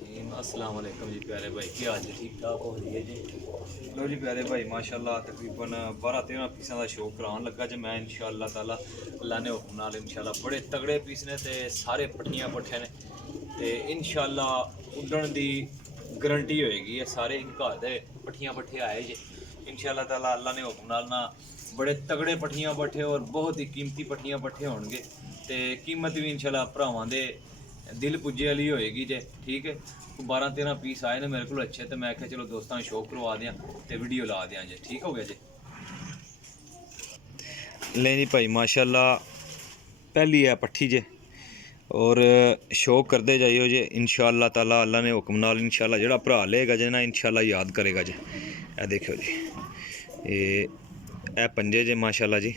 रहीम अस्सलाम वालेकुम जी प्यारे भाई की हाल जी ठीक ठाक हो रही है जी। लो जी प्यारे भाई माशाल्लाह तकरीबन 12-13 पीसा का शौक कराने लगा जी मैं इंशाअल्लाह ताला अल्लाह ने हुक्म नाल इंशाअल्लाह बड़े तगड़े पीस ने ते सारे पट्ठियां पट्ठे ने ते इंशाअल्लाह उड्डण दी गारंटी होएगी ये सारे घर दे पट्ठियां पट्ठे आए जी इंशाअल्लाह ताला अल्लाह ने हुक्म नाल ना बड़े तगड़े पट्ठियां पट्ठे और बहुत ही कीमती पट्ठियां पट्ठे होणगे ते कीमत भी इंशाअल्लाह भरावां दे दिल पुज्जे वाली होएगी जे ठीक है। 12-13 पीस आए ने मेरे को अच्छे तो मैं चलो दोस्तों शौक करवा दें तो वीडियो ला दें जे ठीक हो गया जी। ले जी भाई माशाल्लाह पहली है पट्ठी जे और शौक करते जाइयो जे इंशाअल्लाह ताला अल्लाह ने हुक्म नाल इंशाअल्लाह जेड़ा भरा लेगा जे ना इंशाअल्लाह याद करेगा जे। ए देखो जी ए पंजे जे माशाल्लाह जी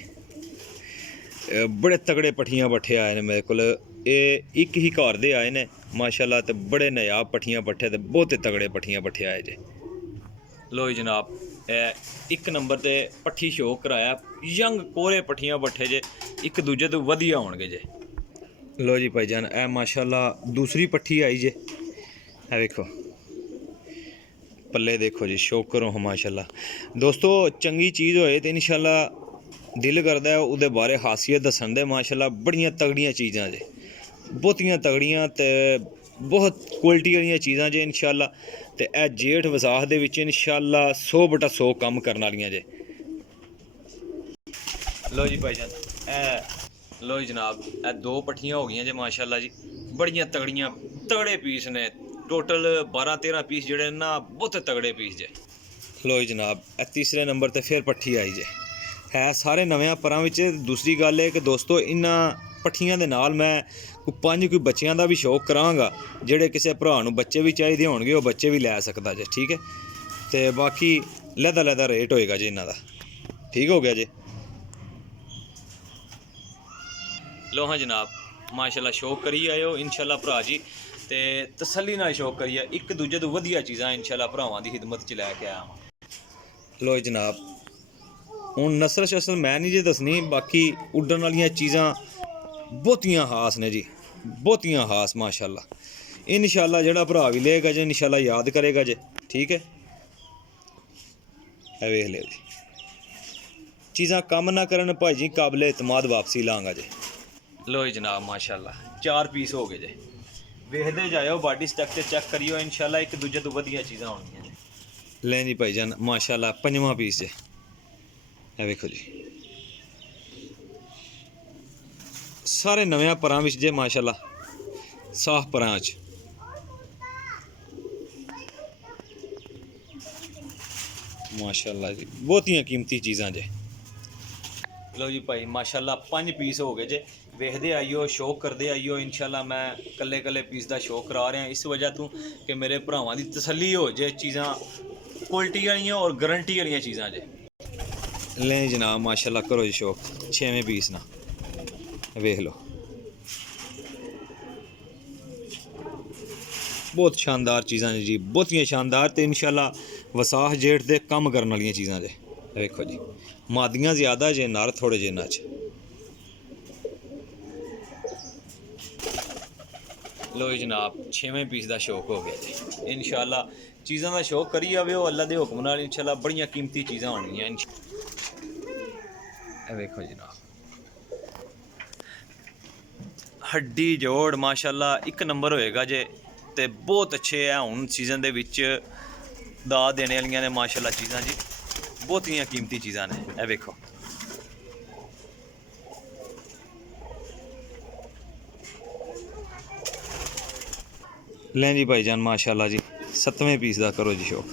बड़े तगड़े पट्ठियां पट्ठे आए ने मेरे को एक ही घर दे आए ने माशाल्लाह तो बड़े नायाब पट्ठियां पट्ठे तो बहुत तगड़े पट्ठियां पट्ठे आए जे। लो जी जनाब एक नंबर ते पट्ठी शौक कराया यंग कोरे पट्ठियां पट्ठे जे एक दूजे तो वधिया होणगे जे। लो जी भाईजान ए माशाल्लाह दूसरी पट्ठी आई जे है देखो पल्ले देखो जी शौक करो माशाल्लाह दोस्तों चंगी चीज़ होए तो इंशाल्लाह दिल करदा है उहदे बारे खासियत दस्सण दे माशाल्लाह बड़ियां तगड़ियां चीज़ां जे बहुतियां तगड़ियां ते बहुत क्वालिटी वाली चीज़ां जे इंशाअल्लाह ते ए जेठ वसाख दे विच इंशाअल्लाह 100/100 कम करन वालियां जे। लो जी भाईजान ए लो जी जनाब ए दो पट्ठियां हो गई जे माशाअल्लाह जी बड़ियां तगड़ियां तगड़े पीस ने टोटल 12-13 पीस जेड़े ना बहुत तगड़े पीस जे। लो जी जनाब ए तीसरे नंबर ते फिर पट्ठी आई जे है सारे नवें परां विच। दूसरी गल है कि दोस्तों इन्हां पट्ठियां दे नाल मैं कोई बच्चियां दा भी शौक करांगा जेड़े किसी भरा नूं बच्चे भी चाहिए होणगे वो बच्चे भी लै सकदा जे ठीक है। तो बाकी लैदा रेट होएगा जी इन्हां दा ठीक हो गया जी। लो हाँ जनाब माशाल्लाह शौक करी आयो इंशाअल्लाह भरा जी ते तसल्ली नाल शौक करिए एक दूजे तो वधिया चीज़ां इंशाअल्लाह भरावां दी खिदमत च लैके आया। लो जनाब हूँ नस्ल शस्ल मैं नहीं जे दसनी बाकी उड्डण वालियां चीज़ां बहुतियां खास ने जी बहुतियां खास माशाल्लाह इंशाअल्लाह जेड़ा भरा भी लेगा जे इंशाअल्लाह याद करेगा जे ठीक है। वेख लियो जी चीज़ां कम ना करन भाई जी काबिले इतमाद वापसी लांगा जे। लो जी जनाब माशाल्लाह 4 पीस हो गए जे वेखदे जाओ बॉडी स्ट्रक्चर चेक करियो इंशाअल्लाह एक दूजे तो वधिया चीज़ां होणगियां जे। लें जी भाईजान माशाल्लाह 5वां पीस जे ए वेखो जी सारे नवें परां विच जे माशाल्लाह साफ परां च माशाल्लाह जी बहुतियां कीमती चीज़ां जे। लो जी भाई माशाल्लाह 5 पीस हो गए जे वेखदे आइयो शौक करते आइयो इंशाअल्लाह मैं कल्ले पीस का शौक करा रहा इस वजह तो कि मेरे भरावां दी तसल्ली हो जे चीज़ां क्वालिटी वालियां और गारंटी वालियां चीज़ां जे। लें जनाब माशाल्लाह करो जी शौक 6वें पीस ना वेख लो बहुत शानदार चीज़ां ने जी बहुतियां शानदार तो इंशाअल्लाह वसाख जेठ दे कम करने वालियां चीज़ां जे। देखो जी मादियां ज़्यादा जे नर थोड़े जे इन्हां च। लो जी जनाब 6वें पीस का शौक हो गया जी इंशाअल्लाह चीज़ां का शौक करी आवे अल्लाह के हुक्म नाल इंशाअल्लाह बड़ियां कीमती चीज़ां होणगियां। देखो जनाब हड्डी जोड़ माशाल्लाह एक नंबर होएगा जे ते बहुत अच्छे है हुण सीजन दे विच दा देने वालियां ने माशाल्लाह चीज़ां जी बहुतियां कीमती चीज़ां ने ए वेखो। लें जी भाईजान माशाल्लाह जी 7वें पीस का करो जी शौक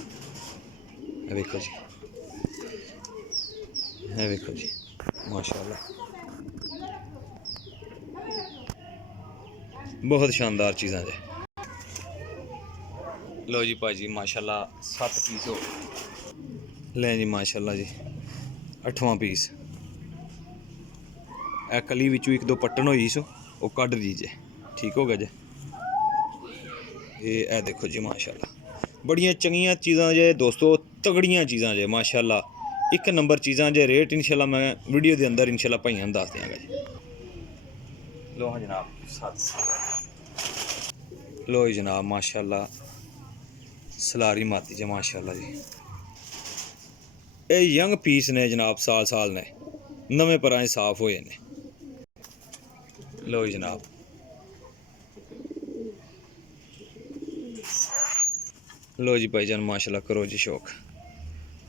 ए वेखो जी ए वेखो जी माशाल्लाह बहुत शानदार चीज़ां जे। लो जी भाजी माशाल्लाह 7 पीस हो लें जी माशाल्लाह जी 8वां पीस ए कली विचों 1-2 पट्टन होई सो वो कढ़ दीजिए ठीक हो गया जे। ये देखो जी माशाल्लाह बड़ियां चंगियां चीज़ां जे दोस्तों तगड़ियां चीज़ां जे माशाल्लाह एक नंबर चीज़ां जे रेट इंशाल्लाह मैं वीडियो के अंदर इंशाल्लाह भाइयों दस देंगे जी। लो हाँ जनाब 7 लो जी जनाब माशाल्लाह सलारी माती च माशाल्लाह जी। ये यंग पीस ने जनाब, साल साल ने नवे पराए साफ होए ने। लो जी जनाब लो जी भाईजान माशाल्लाह करो जी शौक।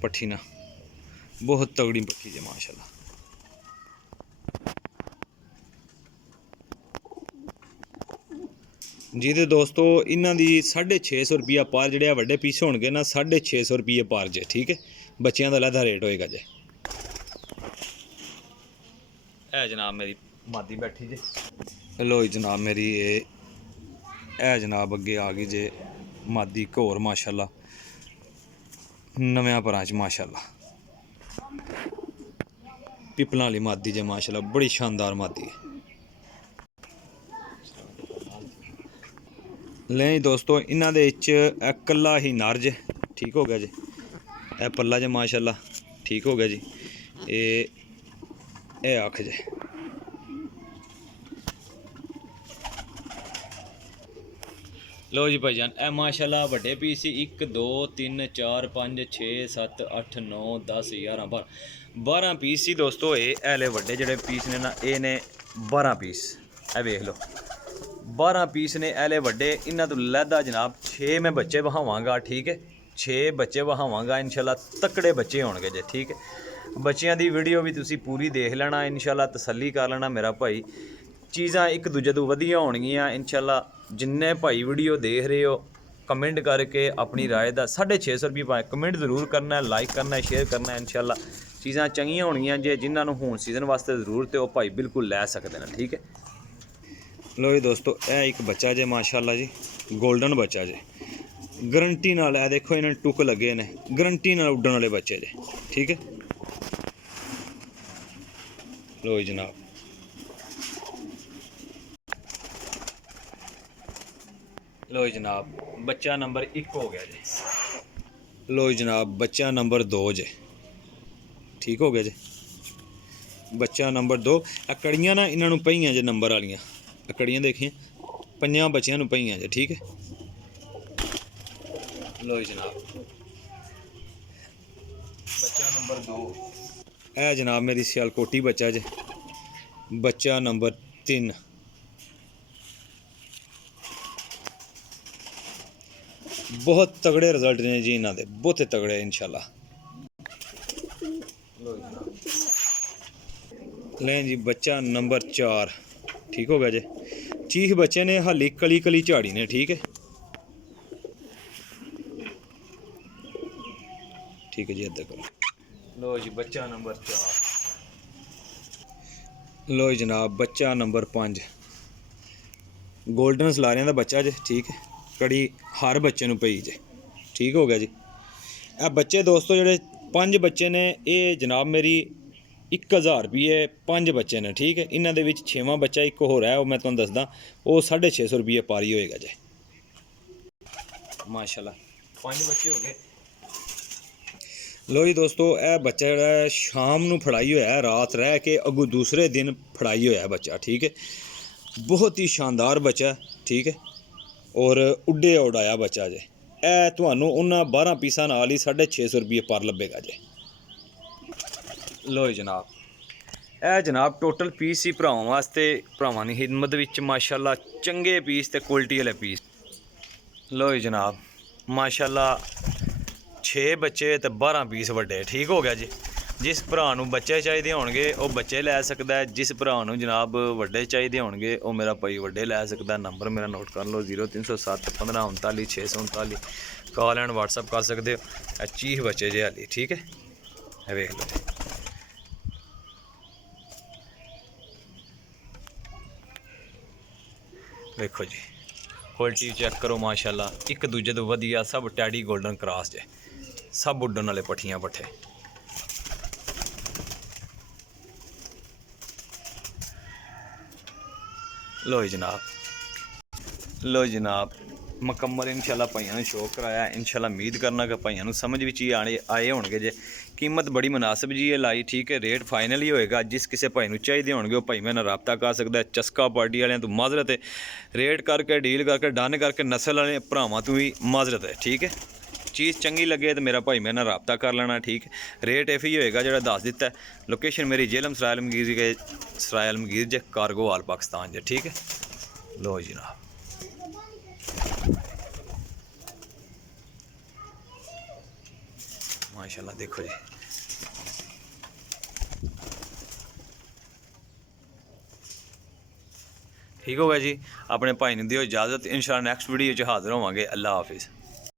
पट्ठी ना बहुत तगड़ी पट्ठी जी माशाल्लाह। जी तो दोस्तों इन्हों की 650 रुपया पार जोड़े वड्डे पीस होणगे ना 650 रुपये पार जे। ठीक है, बच्चों का अलहदा रेट होएगा जे। है जनाब मेरी मादी बैठी जे। लो जनाब मेरी ये है जनाब अगे आ गई जे मादी घोर माशाल्लाह नव्या परां च माशाल्लाह। पिपलां वाली मादी जे माशाल्लाह, बड़ी शानदार मादी है। ले दोस्तों इन्हां दे विच कल्ला ही नर जे। ठीक हो गया जी, ए पल्ला जे माशाल्लाह ठीक हो गया जी। ए अख जे। लो जी भाईजान ए माशाल्लाह वड्डे पीस 1 2 3 4 5 6 7 8 9 10 11 12 पीस ही दोस्तों। ये ऐले वड्डे जेह्ड़े पीस ने ना ये ने 12 पीस। ए वेख लो 12 पीस ने ऐले वड्डे। इन्हां तो लैदा जनाब 6 मैं बच्चे बहावांगा। ठीक है, 6 बच्चे बहावांगा इंशाल्लाह, तकड़े बच्चे होणगे जे। ठीक है, बच्चियां दी वीडियो भी तुसी पूरी देख लेना इंशाल्लाह, तसल्ली कर लेना मेरा भाई। चीज़ां एक दूजे तो वधिया होणगियां इंशाल्लाह। जिन्ने भाई वीडियो देख रहे हो कमेंट करके अपनी राय दा 650 रुपये पाए कमेंट जरूर करना है, लाइक करना है, शेयर करना है। इंशाल्लाह चीज़ां चंगियां होणगियां जे। जिन्हां नूं हुण सीजन वास्ते जरूरत है वो भाई बिल्कुल लै सकदे ने। ठीक है, लो जी दोस्तों ए एक बच्चा जे माशाल्लाह जी, गोल्डन बच्चा जे। गारंटी नाल है देखो इन्हें टुक लगे ने, गारंटी नाल उड्डण वाले बच्चे जे। ठीक है, लो जी जनाब लो जी जनाब बच्चा नंबर 1 हो गया जी। लो जी जनाब बच्चा नंबर 2 जे। ठीक हो गया जी, बच्चा नंबर 2। कड़ियाँ ना इन्हों पईयां जे नंबर वालियां, कड़ियाँ देखिए 5 बच्चियां नूं पईयां जे। ठीक है, लो जी जनाब बच्चा नंबर 2 है जनाब मेरी सियालकोटी बच्चा जे। बच्चा नंबर 3 बहुत तगड़े रिजल्ट ने जी इन्हों के, बहुत तगड़े इंशाल्लाह। लें जी बच्चा नंबर 4। ठीक हो गया जी, चीख बच्चे ने हाली कली कली झाड़ी ने। ठीक है, ठीक है जी अद्धा करो। लो जी बच्चा नंबर 4। लो जी जनाब बच्चा नंबर 5 गोल्डन सलारियां का बच्चा जे। ठीक है, कड़ी हर बच्चे नूं पई जे। ठीक हो गया जी, ए बच्चे दोस्तों जेह्ड़े 5 बच्चे ने ये जनाब मेरी 1000 रुपये 5 बच्चे ने। ठीक है, इन्हां दे विच 6वां बच्चा एक होर है, वो मैं तुहानूं दसदा, वो 650 रुपये पारी होएगा जे माशाल्लाह। 5 बच्चे हो गए। लो जी दोस्तों ए बच्चा जेह्ड़ा शाम नूं फड़ाई होया, रात रह के अगू दूसरे दिन फड़ाई होया बच्चा। ठीक है, बहुत ही शानदार बच्चा। ठीक है, और उड्डे उड़ाया बच्चा जे। ए तुहानूं उन्हां 12 पीसां नाल ही 650 रुपये पर लब्भेगा जे। लो जी जनाब ए जनाब टोटल पीस ही भरावां वास्ते, भरावां दी खिदमत विच माशाल्लाह चंगे पीस ते क्वालिटी वाले पीस। लो जी जनाब माशाल्लाह 6 बच्चे ते 12 पीस वड्डे। ठीक हो गया जी, जिस भरा नूं बच्चे चाहिए होणगे वो बच्चे लै सकदा है, जिस भरा नूं जनाब वड्डे चाहिए होणगे वो मेरा भाई वड्डे लै सकदा। नंबर मेरा नोट कर लो 0307 15 39 639। कॉल एंड व्हाट्सअप कर सकते हो। चीख बच्चे जे हाली। ठीक है, वेख लो देखो जी क्वालिटी चेक करो माशाल्लाह, एक दूजे तो वधिया सब टैडी गोल्डन क्रॉस जे, सब उड्डन वाले पट्ठियां पट्ठे। लो जनाब लो जनाब ਮੁਕੰਮਲ ਇਨਸ਼ਾਅੱਲਾ ਭਾਈਆਂ ਨੂੰ ਸ਼ੌਕ ਕਰਾਇਆ। ਇਨਸ਼ਾਅੱਲਾ ਉਮੀਦ ਕਰਨਾ ਕਿ ਭਾਈਆਂ ਨੂੰ ਸਮਝ ਵਿੱਚ ਹੀ ਆਏ ਹੋਣਗੇ ਜੇ। ਕੀਮਤ ਬੜੀ ਮੁਨਾਸਿਬ ਜੀ ਹੈ ਲਾਈ, ਠੀਕ ਹੈ। ਰੇਟ ਫਾਈਨਲ ਹੀ ਹੋਏਗਾ। ਜਿਸ ਕਿਸੇ ਭਾਈ ਨੂੰ ਚਾਹੀਦੇ ਹੋਣਗੇ ਉਹ ਭਾਈ ਮੇਰੇ ਨਾਲ ਰਾਬਤਾ ਕਰ ਸਕਦਾ। ਚਸਕਾ ਪਾਰਟੀ ਵਾਲਿਆਂ ਤੋਂ ਮਾਜ਼ਰਤ ਹੈ, ਰੇਟ ਕਰਕੇ ਡੀਲ ਕਰਕੇ ਡਨ ਕਰਕੇ ਨਸਲ ਵਾਲੇ ਭਰਾਵਾਂ ਤੋਂ ਵੀ ਮਾਜ਼ਰਤ ਹੈ, ਠੀਕ ਹੈ। ਚੀਜ਼ ਚੰਗੀ ਲੱਗੇ ਤਾਂ ਮੇਰਾ ਭਾਈ ਮੇਰੇ ਨਾਲ ਰਾਬਤਾ ਕਰ ਲੈਣਾ, ਠੀਕ। ਰੇਟ ਐਫ ਹੀ ਹੋਏਗਾ ਜਿਹੜਾ ਦੱਸ ਦਿੱਤਾ। ਲੋਕੇਸ਼ਨ ਮੇਰੀ ਜੇਲਮ ਸਰਾਏ ਆਲਮਗੀਰ ਜੇ ਕਾਰਗੋਵਾਲ ਪਾਕਿਸਤਾਨ ਜੇ, ਠੀਕ ਹੈ। ਲੋ ਜਨਾਬ माशाल्लाह देखो जी। ठीक हो गया जी। अपने भाई ने दियो इजाज़त। इंशाअल्लाह नैक्सट वीडियो च हाज़र होवांगे। अल्लाह हाफिज़।